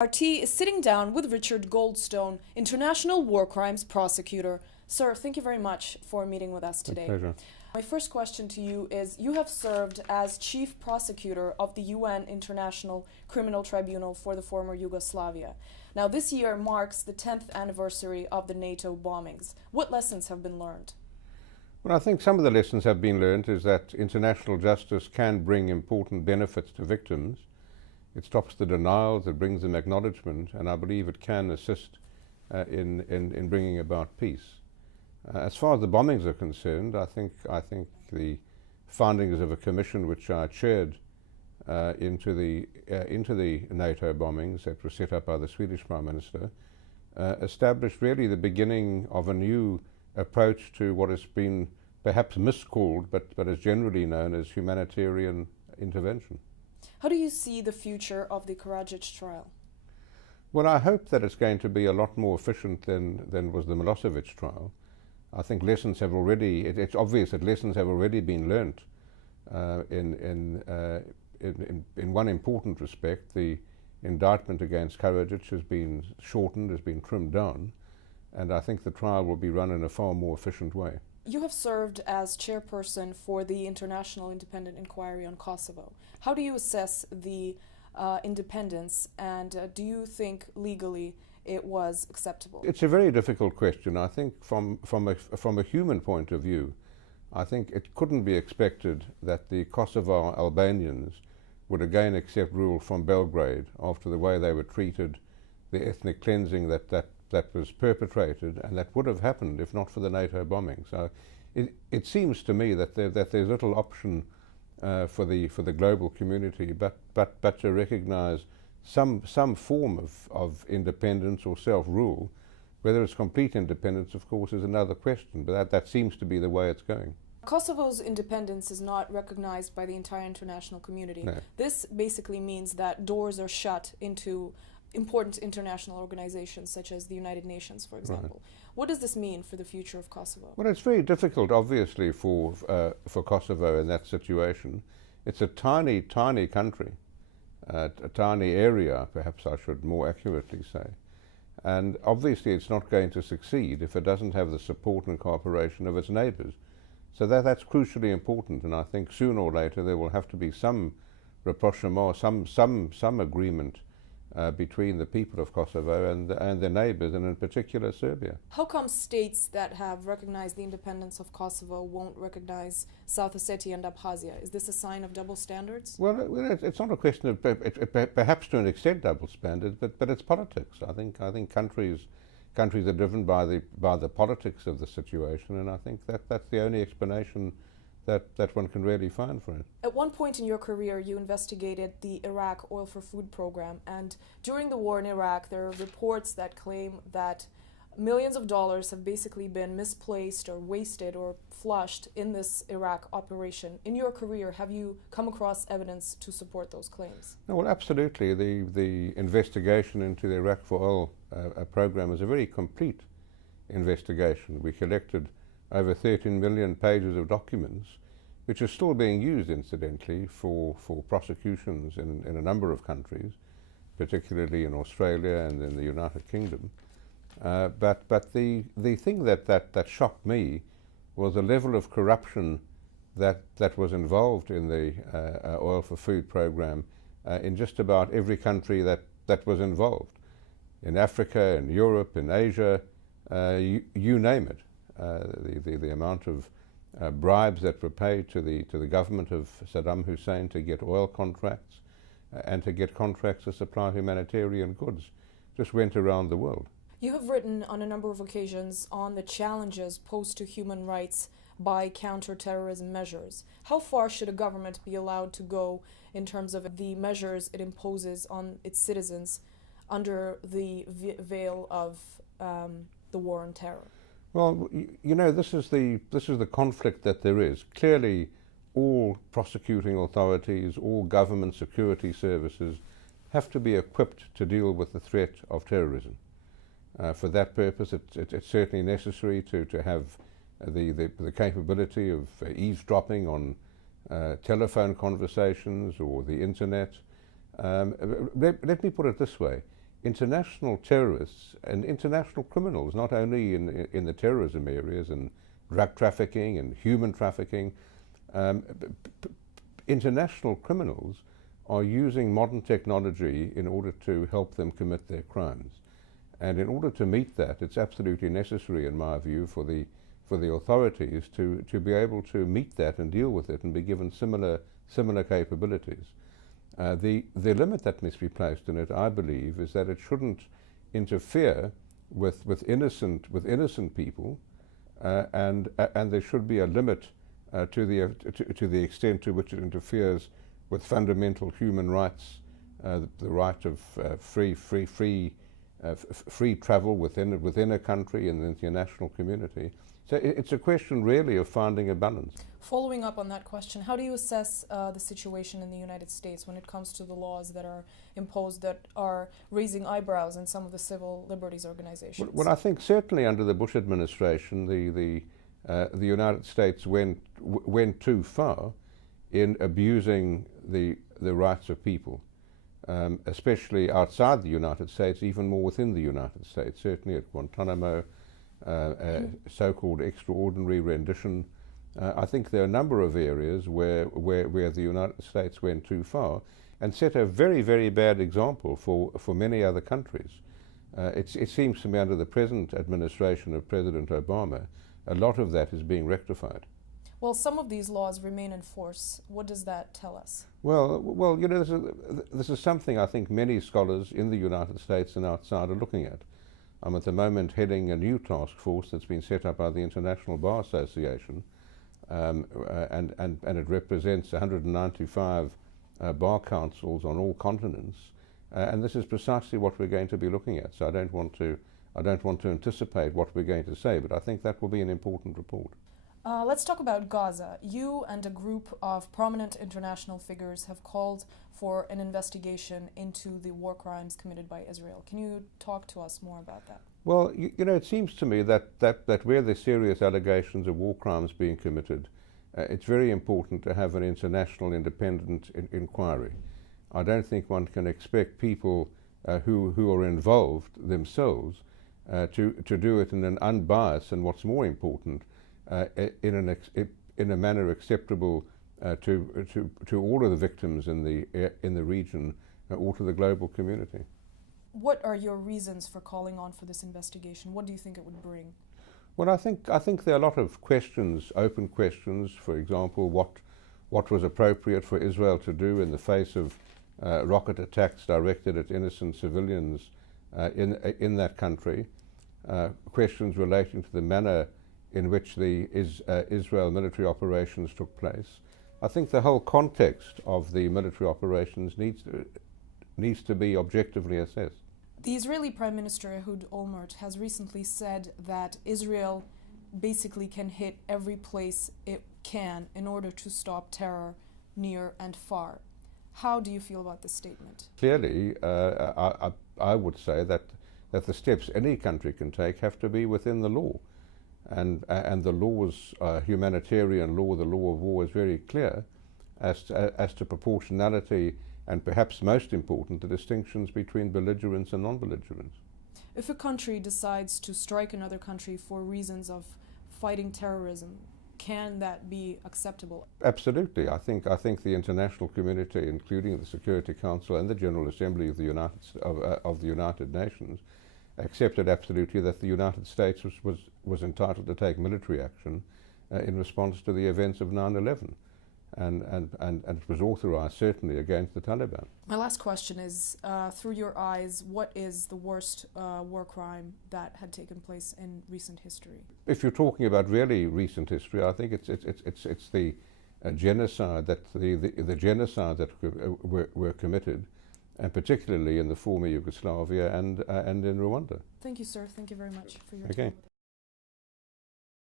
RT is sitting down with Richard Goldstone, International War Crimes Prosecutor. Sir, thank you very much for meeting with us today. My pleasure. My first question to you is, you have served as Chief Prosecutor of the UN International Criminal Tribunal for the former Yugoslavia. Now, this year marks the 10th anniversary of the NATO bombings. What lessons have been learned? Well, I think some of the lessons have been learned is that international justice can bring important benefits to victims. It stops the denials, it brings them acknowledgement, and I believe it can assist in bringing about peace. As far as the bombings are concerned, I think the findings of a commission which I chaired into the NATO bombings that were set up by the Swedish Prime Minister established really the beginning of a new approach to what has been perhaps miscalled, but is generally known as humanitarian intervention. How do you see the future of the Karadzic trial? Well, I hope that it's going to be a lot more efficient than was the Milosevic trial. I think lessons have already, it's obvious that lessons have already been learnt in one important respect. The indictment against Karadzic has been shortened, has been trimmed down, and I think the trial will be run in a far more efficient way. You have served as chairperson for the International Independent Inquiry on Kosovo. How do you assess the independence, and do you think legally it was acceptable? It's a very difficult question. I think from a human point of view, I think it couldn't be expected that the Kosovo Albanians would again accept rule from Belgrade after the way they were treated, the ethnic cleansing that was perpetrated, and that would have happened if not for the NATO bombing. So it seems to me that there's little option for the global community but to recognise some form of independence or self-rule. Whether it's complete independence, of course, is another question, but that seems to be the way it's going. Kosovo's independence is not recognized by the entire international community. No. This basically means that doors are shut into important international organizations such as the United Nations, for example. Right. What does this mean for the future of Kosovo? Well, it's very difficult, obviously, for Kosovo in that situation. It's a tiny, tiny country, a tiny area, perhaps I should more accurately say. And obviously it's not going to succeed if it doesn't have the support and cooperation of its neighbours. So that's crucially important, and I think sooner or later there will have to be some rapprochement, some agreement between the people of Kosovo and their neighbours, and in particular Serbia. How come states that have recognized the independence of Kosovo won't recognize South Ossetia and Abkhazia? Is this a sign of double standards? Well, it's not a question of perhaps to an extent double standards, but it's politics. I think countries are driven by the politics of the situation, and I think that's the only explanation that one can really find for it. At one point in your career, you investigated the Iraq Oil for Food program, and during the war in Iraq, there are reports that claim that millions of dollars have basically been misplaced or wasted or flushed in this Iraq operation. In your career, have you come across evidence to support those claims? No, well, absolutely. The investigation into the Iraq for Oil program is a very complete investigation. We collected over 13 million pages of documents, which are still being used, incidentally, for prosecutions in a number of countries, particularly in Australia and in the United Kingdom. But the thing that shocked me was the level of corruption that was involved in the Oil for Food program in just about every country that was involved. In Africa, in Europe, in Asia, you name it. The amount of bribes that were paid to the government of Saddam Hussein to get oil contracts and to get contracts to supply humanitarian goods just went around the world. You have written on a number of occasions on the challenges posed to human rights by counterterrorism measures. How far should a government be allowed to go in terms of the measures it imposes on its citizens under the veil of the war on terror? Well, you know, this is the conflict that there is. Clearly, all prosecuting authorities, all government security services have to be equipped to deal with the threat of terrorism. For that purpose, it's certainly necessary to have the capability of eavesdropping on telephone conversations or the internet. Let me put it this way. international terrorists and international criminals, not only in the terrorism areas and drug trafficking and human trafficking, international criminals are using modern technology in order to help them commit their crimes. And in order to meet that, it's absolutely necessary, in my view, for the authorities to be able to meet that and deal with it and be given similar capabilities. The limit that must be placed in it, I believe, is that it shouldn't interfere with innocent people, and there should be a limit to the extent to which it interferes with fundamental human rights, the right of free travel within a country and the international community. So it's a question really of finding a balance. Following up on that question, how do you assess the situation in the United States when it comes to the laws that are imposed that are raising eyebrows in some of the civil liberties organizations? Well, I think certainly under the Bush administration, the United States went too far in abusing the rights of people, especially outside the United States, even more within the United States, certainly at Guantanamo, so-called extraordinary rendition. I think there are a number of areas where the United States went too far and set a very, very bad example for many other countries. It seems to me under the present administration of President Obama, a lot of that is being rectified. Well, some of these laws remain in force. What does that tell us? Well, you know, this is something I think many scholars in the United States and outside are looking at. I'm at the moment heading a new task force that's been set up by the International Bar Association, and it represents 195 bar councils on all continents, and this is precisely what we're going to be looking at. So I don't want to anticipate what we're going to say, but I think that will be an important report. Let's talk about Gaza. You and a group of prominent international figures have called for an investigation into the war crimes committed by Israel. Can you talk to us more about that? Well, you know, it seems to me that where there's serious allegations of war crimes being committed, it's very important to have an international independent inquiry. I don't think one can expect people who are involved themselves to do it in an unbiased and, what's more important, in a manner acceptable to all of the victims in the region or to the global community. What are your reasons for calling on for this investigation? What do you think it would bring? Well, I think there are a lot of questions, open questions. For example, what was appropriate for Israel to do in the face of rocket attacks directed at innocent civilians in that country? Questions relating to the manner in which the Israel military operations took place. I think the whole context of the military operations needs to be objectively assessed. The Israeli Prime Minister Ehud Olmert has recently said that Israel basically can hit every place it can in order to stop terror near and far. How do you feel about this statement? Clearly, I would say that the steps any country can take have to be within the law. And the law's humanitarian law, the law of war, is very clear as to proportionality and, perhaps most important, the distinctions between belligerents and non-belligerents. If a country decides to strike another country for reasons of fighting terrorism, can that be acceptable? Absolutely. I think the international community, including the Security Council and the General Assembly of the United Nations, accepted absolutely that the United States was entitled to take military action in response to the events of 9/11, and it was authorized certainly against the Taliban. My last question is, through your eyes, what is the worst war crime that had taken place in recent history? If you're talking about really recent history, I think it's the genocide that the genocide that were committed, and particularly in the former Yugoslavia and in Rwanda. Thank you, sir. Thank you very much for your time. Okay.